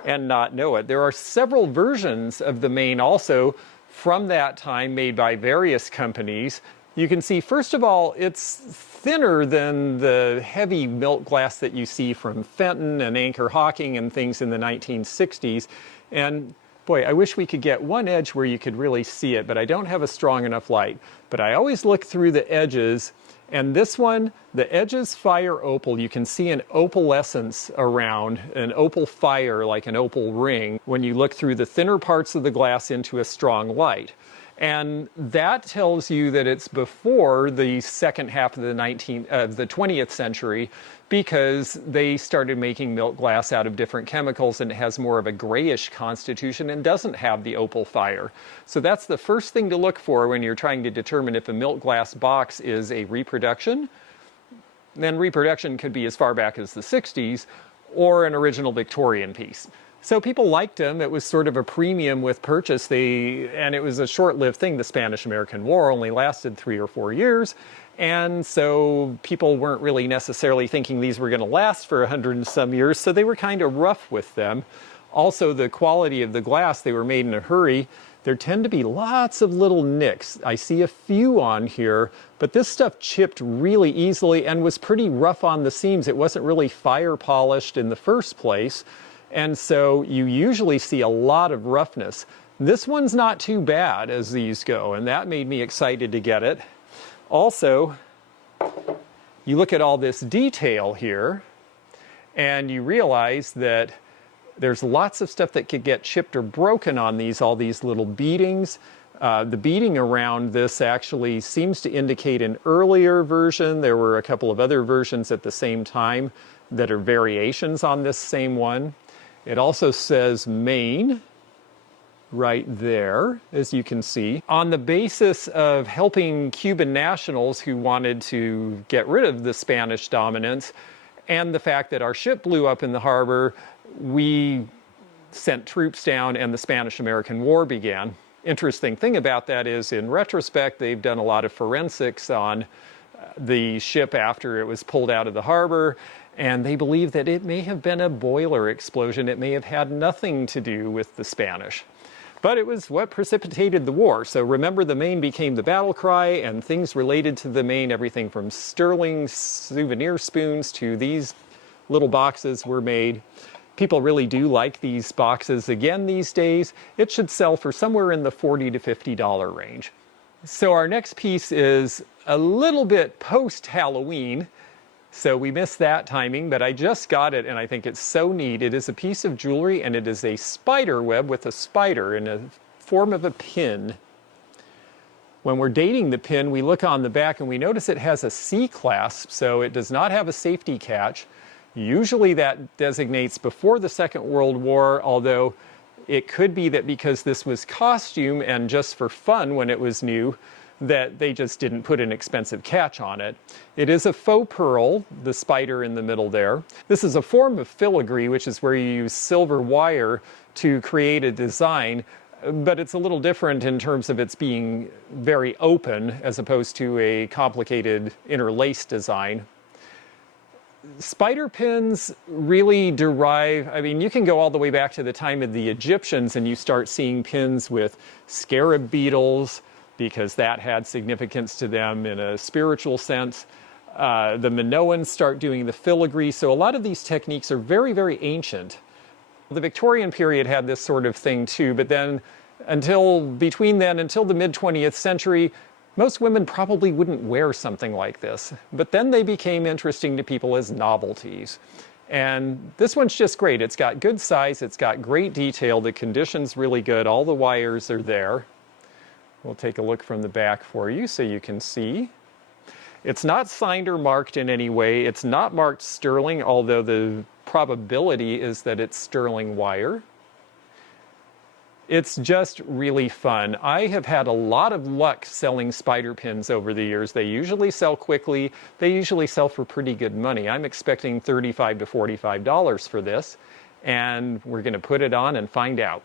and not know it. There are several versions of the Maine also from that time, made by various companies. You can see, first of all, it's thinner than the heavy milk glass that you see from Fenton and Anchor Hawking and things in the 1960s. And boy, I wish we could get one edge where you could really see it, but I don't have a strong enough light. But I always look through the edges, and this one, the edges fire opal. You can see an opalescence around, an opal fire like an opal ring when you look through the thinner parts of the glass into a strong light. And that tells you that it's before the second half of the 20th century, because they started making milk glass out of different chemicals, and it has more of a grayish constitution and doesn't have the opal fire. So that's the first thing to look for when you're trying to determine if a milk glass box is a reproduction. Then reproduction could be as far back as the 60s or an original Victorian piece. So people liked them. It was sort of a premium with purchase. And it was a short-lived thing. The Spanish-American War only lasted 3 or 4 years. And so people weren't really necessarily thinking these were going to last for 100 and some years. So they were kind of rough with them. Also, the quality of the glass, they were made in a hurry. There tend to be lots of little nicks. I see a few on here, but this stuff chipped really easily and was pretty rough on the seams. It wasn't really fire polished in the first place. And so you usually see a lot of roughness. This one's not too bad as these go, and that made me excited to get it. Also, you look at all this detail here, and you realize that there's lots of stuff that could get chipped or broken on these, all these little beadings. The beading around this actually seems to indicate an earlier version. There were a couple of other versions at the same time that are variations on this same one. It also says Maine right there, as you can see. On the basis of helping Cuban nationals who wanted to get rid of the Spanish dominance and the fact that our ship blew up in the harbor, we sent troops down and the Spanish-American War began. Interesting thing about that is, in retrospect, they've done a lot of forensics on the ship after it was pulled out of the harbor, and they believe that it may have been a boiler explosion. It may have had nothing to do with the Spanish. But it was what precipitated the war. So remember, the Maine became the battle cry, and things related to the Maine, everything from sterling souvenir spoons to these little boxes were made. People really do like these boxes again these days. It should sell for somewhere in the $40 to $50 range. So our next piece is a little bit post-Halloween. So we missed that timing, but I just got it and I think it's so neat. It is a piece of jewelry and it is a spider web with a spider in the form of a pin. When we're dating the pin, we look on the back and we notice it has a C-clasp, so it does not have a safety catch. Usually that designates before the Second World War, although it could be that because this was costume and just for fun when it was new, that they just didn't put an expensive catch on it. It is a faux pearl, the spider in the middle there. This is a form of filigree, which is where you use silver wire to create a design, but it's a little different in terms of its being very open as opposed to a complicated interlaced design. Spider pins really derive, I mean, you can go all the way back to the time of the Egyptians and you start seeing pins with scarab beetles, because that had significance to them in a spiritual sense. The Minoans start doing the filigree, so a lot of these techniques are very, very ancient. The Victorian period had this sort of thing too, but then until the mid-20th century, most women probably wouldn't wear something like this. But then they became interesting to people as novelties. And this one's just great. It's got good size, it's got great detail, the condition's really good, all the wires are there. We'll take a look from the back for you so you can see. It's not signed or marked in any way. It's not marked sterling, although the probability is that it's sterling wire. It's just really fun. I have had a lot of luck selling spider pins over the years. They usually sell quickly. They usually sell for pretty good money. I'm expecting $35 to $45 for this, and we're going to put it on and find out.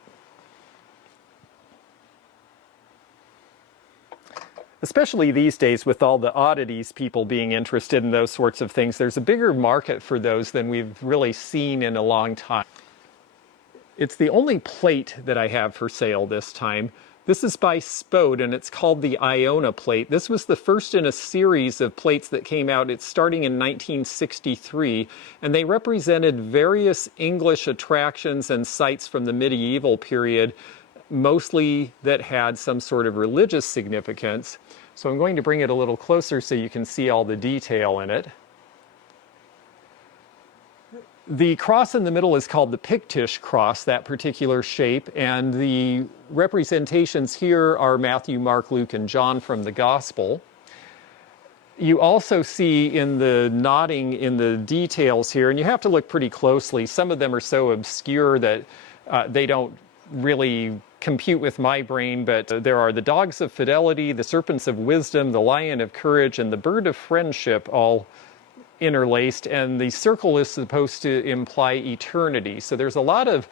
Especially these days with all the oddities, people being interested in those sorts of things, there's a bigger market for those than we've really seen in a long time. It's the only plate that I have for sale this time. This is by Spode and it's called the Iona Plate. This was the first in a series of plates that came out. It's starting in 1963, and they represented various English attractions and sites from the medieval period, mostly that had some sort of religious significance. So I'm going to bring it a little closer so you can see all the detail in it. The cross in the middle is called the Pictish cross, that particular shape, and the representations here are Matthew, Mark, Luke, and John from the Gospel. You also see in the knotting in the details here, and you have to look pretty closely. Some of them are so obscure that they don't really compute with my brain, but there are the dogs of fidelity, the serpents of wisdom, the lion of courage, and the bird of friendship all interlaced, and the circle is supposed to imply eternity. So there's a lot of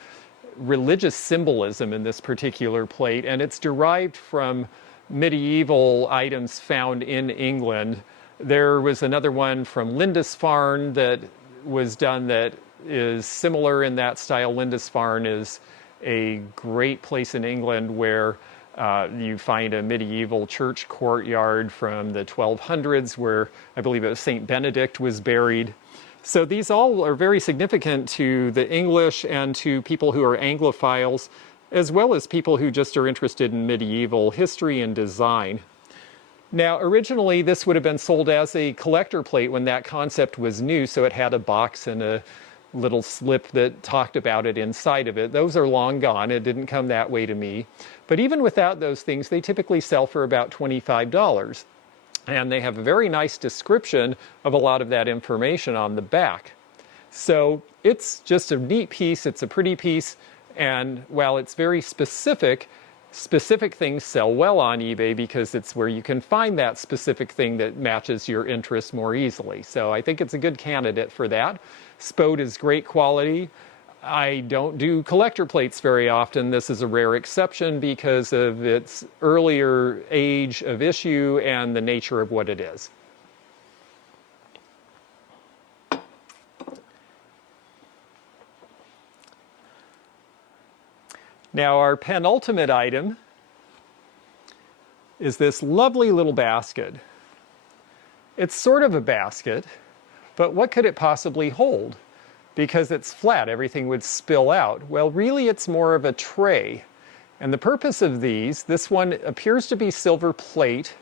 religious symbolism in this particular plate, and it's derived from medieval items found in England. There was another one from Lindisfarne that was done that is similar in that style. Lindisfarne is a great place in England where you find a medieval church courtyard from the 1200s where I believe it was St. Benedict was buried. So these all are very significant to the English and to people who are Anglophiles, as well as people who just are interested in medieval history and design. Now, originally this would have been sold as a collector plate when that concept was new, so it had a box and a little slip that talked about it inside of it. Those are long gone. It didn't come that way to me. But even without those things, they typically sell for about $25. And they have a very nice description of a lot of that information on the back. So it's just a neat piece. It's a pretty piece. And while it's very specific, specific things sell well on eBay because it's where you can find that specific thing that matches your interest more easily. So I think it's a good candidate for that. Spode is great quality. I don't do collector plates very often. This is a rare exception because of its earlier age of issue and the nature of what it is. Now, our penultimate item is this lovely little basket. It's sort of a basket, but what could it possibly hold? Because it's flat, everything would spill out. Well, really, it's more of a tray. And the purpose of these, this one appears to be silver plate.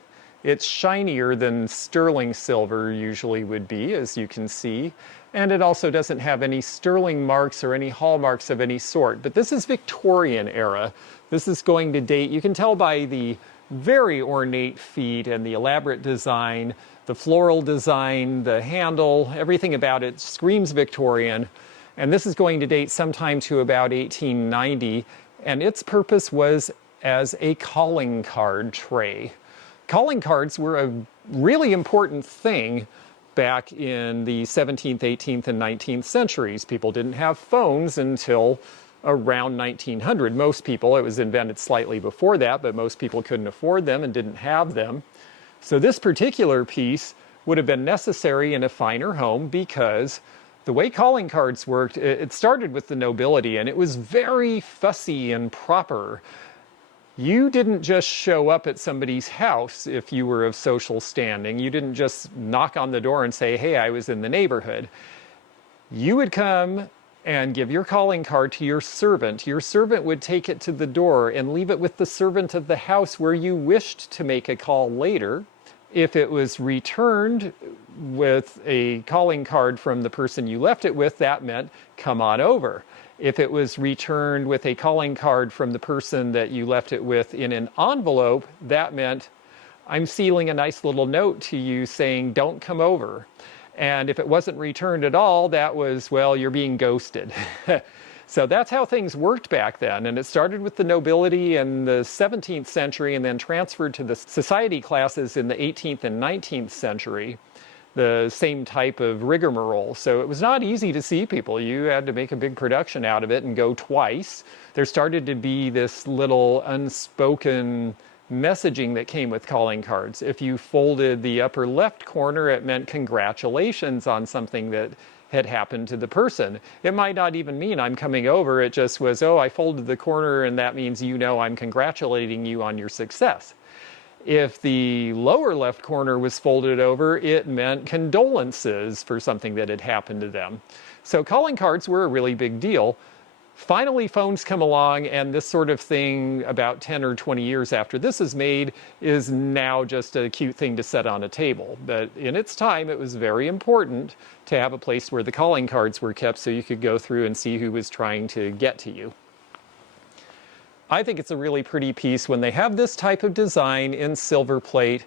It's shinier than sterling silver usually would be, as you can see. And it also doesn't have any sterling marks or any hallmarks of any sort. But this is Victorian era. This is going to date, you can tell by the very ornate feet and the elaborate design, the floral design, the handle, everything about it screams Victorian. And this is going to date sometime to about 1890. And its purpose was as a calling card tray. Calling cards were a really important thing back in the 17th, 18th, and 19th centuries. People didn't have phones until around 1900. Most people, it was invented slightly before that, but most people couldn't afford them and didn't have them. So this particular piece would have been necessary in a finer home because the way calling cards worked, it started with the nobility and it was very fussy and proper. You didn't just show up at somebody's house if you were of social standing. You didn't just knock on the door and say, hey, I was in the neighborhood. You would come and give your calling card to your servant. Your servant would take it to the door and leave it with the servant of the house where you wished to make a call later. If it was returned with a calling card from the person you left it with, that meant come on over. If it was returned with a calling card from the person that you left it with in an envelope, that meant I'm sealing a nice little note to you saying don't come over. And if it wasn't returned at all, that was, well, you're being ghosted. So that's how things worked back then. And it started with the nobility in the 17th century and then transferred to the society classes in the 18th and 19th century. The same type of rigmarole. So it was not easy to see people. You had to make a big production out of it and go twice. There started to be this little unspoken messaging that came with calling cards. If you folded the upper left corner, it meant congratulations on something that had happened to the person. It might not even mean I'm coming over. It just was, oh, I folded the corner and that means you know I'm congratulating you on your success. If the lower left corner was folded over, it meant condolences for something that had happened to them. So calling cards were a really big deal. Finally, phones come along, and this sort of thing, about 10 or 20 years after this is made, is now just a cute thing to set on a table. But in its time, it was very important to have a place where the calling cards were kept so you could go through and see who was trying to get to you. I think it's a really pretty piece when they have this type of design in silver plate.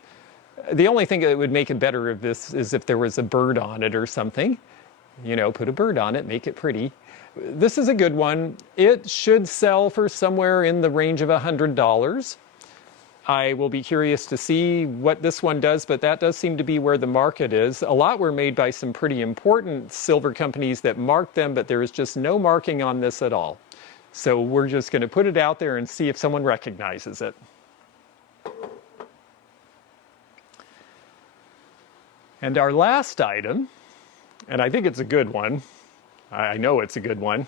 The only thing that would make it better of this is if there was a bird on it or something. You know, put a bird on it, make it pretty. This is a good one. It should sell for somewhere in the range of $100. I will be curious to see what this one does, but that does seem to be where the market is. A lot were made by some pretty important silver companies that marked them, but there is just no marking on this at all. So we're just going to put it out there and see if someone recognizes it. And our last item, and I think it's a good one, I know it's a good one,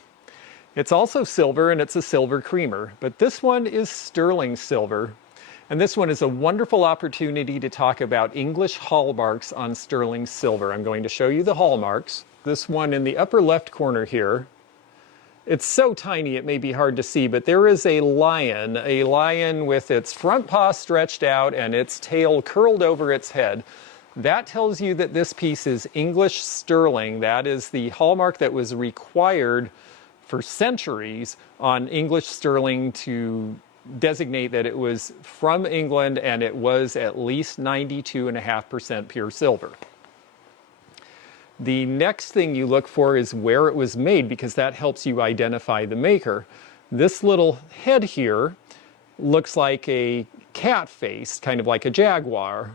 it's also silver and it's a silver creamer, but this one is sterling silver. And this one is a wonderful opportunity to talk about English hallmarks on sterling silver. I'm going to show you the hallmarks. This one in the upper left corner here, it's so tiny it may be hard to see, but there is a lion with its front paw stretched out and its tail curled over its head. That tells you that this piece is English sterling. That is the hallmark that was required for centuries on English sterling to designate that it was from England and it was at least 92.5% pure silver. The next thing you look for is where it was made, because that helps you identify the maker. This little head here looks like a cat face, kind of like a jaguar.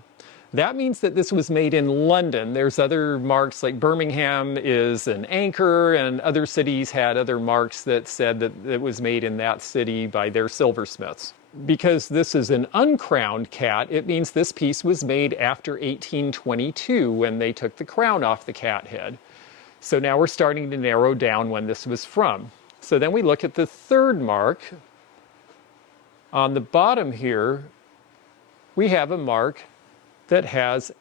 That means that this was made in London. There's other marks, like Birmingham is an anchor, and other cities had other marks that said that it was made in that city by their silversmiths. Because this is an uncrowned cat, it means this piece was made after 1822 when they took the crown off the cat head. So now we're starting to narrow down when this was from. So then we look at the third mark. On the bottom here, we have a mark that has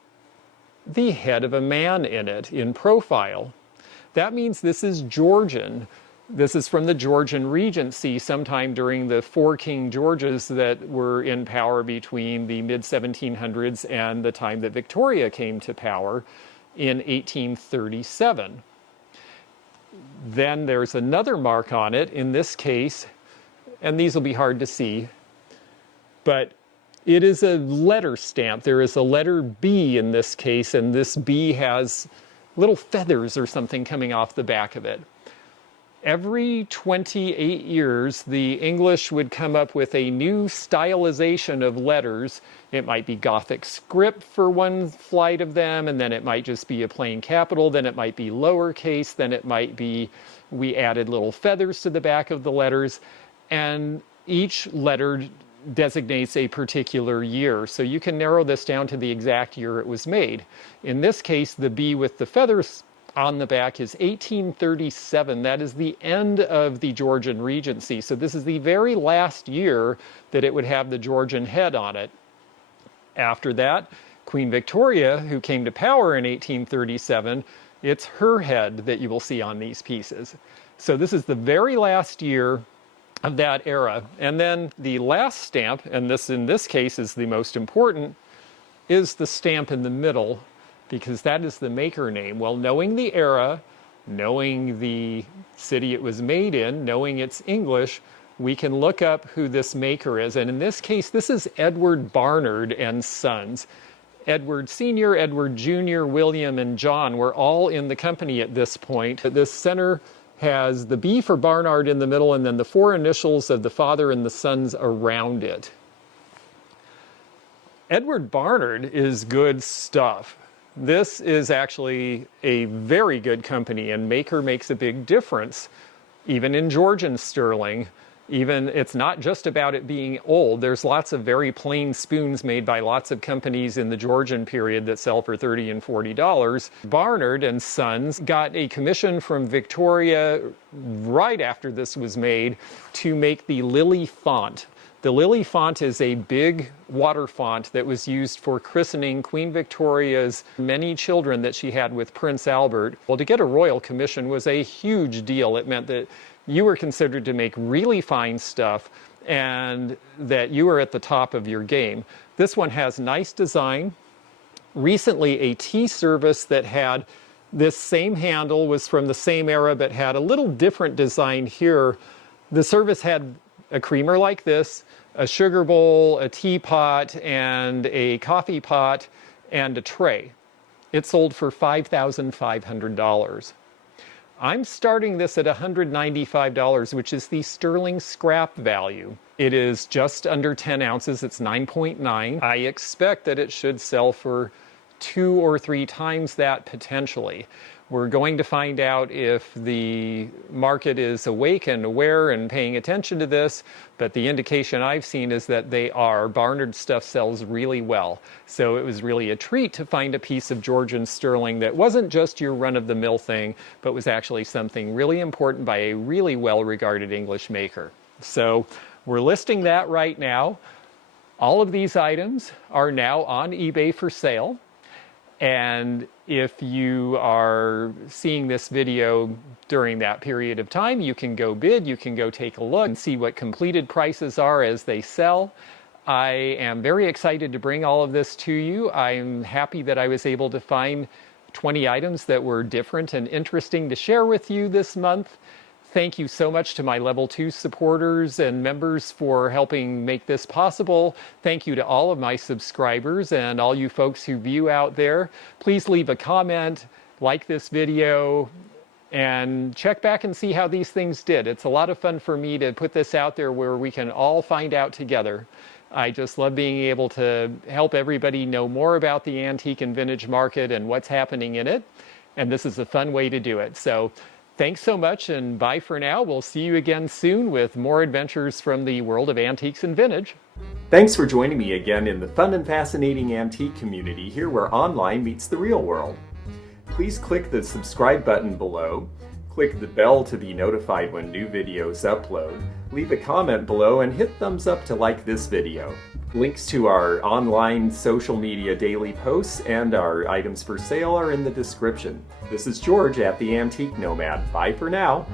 the head of a man in it in profile. That means this is Georgian. This is from the Georgian Regency sometime during the four King Georges that were in power between the mid-1700s and the time that Victoria came to power in 1837. Then there's another mark on it, in this case, and these will be hard to see, but it is a letter stamp. There is a letter B in this case, and this B has little feathers or something coming off the back of it. Every 28 years, the English would come up with a new stylization of letters. It might be Gothic script for one flight of them, and then it might just be a plain capital, then it might be lowercase, then it might be we added little feathers to the back of the letters, and each letter designates a particular year. So you can narrow this down to the exact year it was made. In this case, the B with the feathers on the back is 1837. That is the end of the Georgian Regency. So this is the very last year that it would have the Georgian head on it. After that, Queen Victoria, who came to power in 1837, it's her head that you will see on these pieces. So this is the very last year of that era. And then the last stamp, and this in this case is the most important, is the stamp in the middle, because that is the maker name. Well, knowing the era, knowing the city it was made in, knowing it's English, we can look up who this maker is. And in this case, this is Edward Barnard and Sons. Edward Sr., Edward Jr., William, and John were all in the company at this point. This center has the B for Barnard in the middle, and then the four initials of the father and the sons around it. Edward Barnard is good stuff. This is actually a very good company, and maker makes a big difference, even in Georgian sterling. Even it's not just about it being old. There's lots of very plain spoons made by lots of companies in the Georgian period that sell for $30 and $40. Barnard and Sons got a commission from Victoria right after this was made to make the Lily font. The Lily font is a big water font that was used for christening Queen Victoria's many children that she had with Prince Albert. Well, to get a royal commission was a huge deal. It meant that you were considered to make really fine stuff and that you were at the top of your game. This one has nice design. Recently, a tea service that had this same handle was from the same era but had a little different design here. The service had a creamer like this, a sugar bowl, a teapot, and a coffee pot, and a tray. It sold for $5,500. I'm starting this at $195, which is the sterling scrap value. It is just under 10 ounces, it's 9.9. I expect that it should sell for 2 or 3 times that potentially. We're going to find out if the market is awake and aware and paying attention to this, but the indication I've seen is that they are. Barnard stuff sells really well. So it was really a treat to find a piece of Georgian sterling that wasn't just your run-of-the-mill thing, but was actually something really important by a really well-regarded English maker. So we're listing that right now. All of these items are now on eBay for sale. And if you are seeing this video during that period of time, you can go bid, you can go take a look and see what completed prices are as they sell. I am very excited to bring all of this to you. I'm happy that I was able to find 20 items that were different and interesting to share with you this month. Thank you so much to my Level 2 supporters and members for helping make this possible. Thank you to all of my subscribers and all you folks who view out there. Please leave a comment, like this video, and check back and see how these things did. It's a lot of fun for me to put this out there where we can all find out together. I just love being able to help everybody know more about the antique and vintage market and what's happening in it. And this is a fun way to do it. So thanks so much, and bye for now. We'll see you again soon with more adventures from the world of antiques and vintage. Thanks for joining me again in the fun and fascinating antique community here where online meets the real world. Please click the subscribe button below, click the bell to be notified when new videos upload, leave a comment below, and hit thumbs up to like this video. Links to our online social media daily posts and our items for sale are in the description. This is George at the Antique Nomad. Bye for now.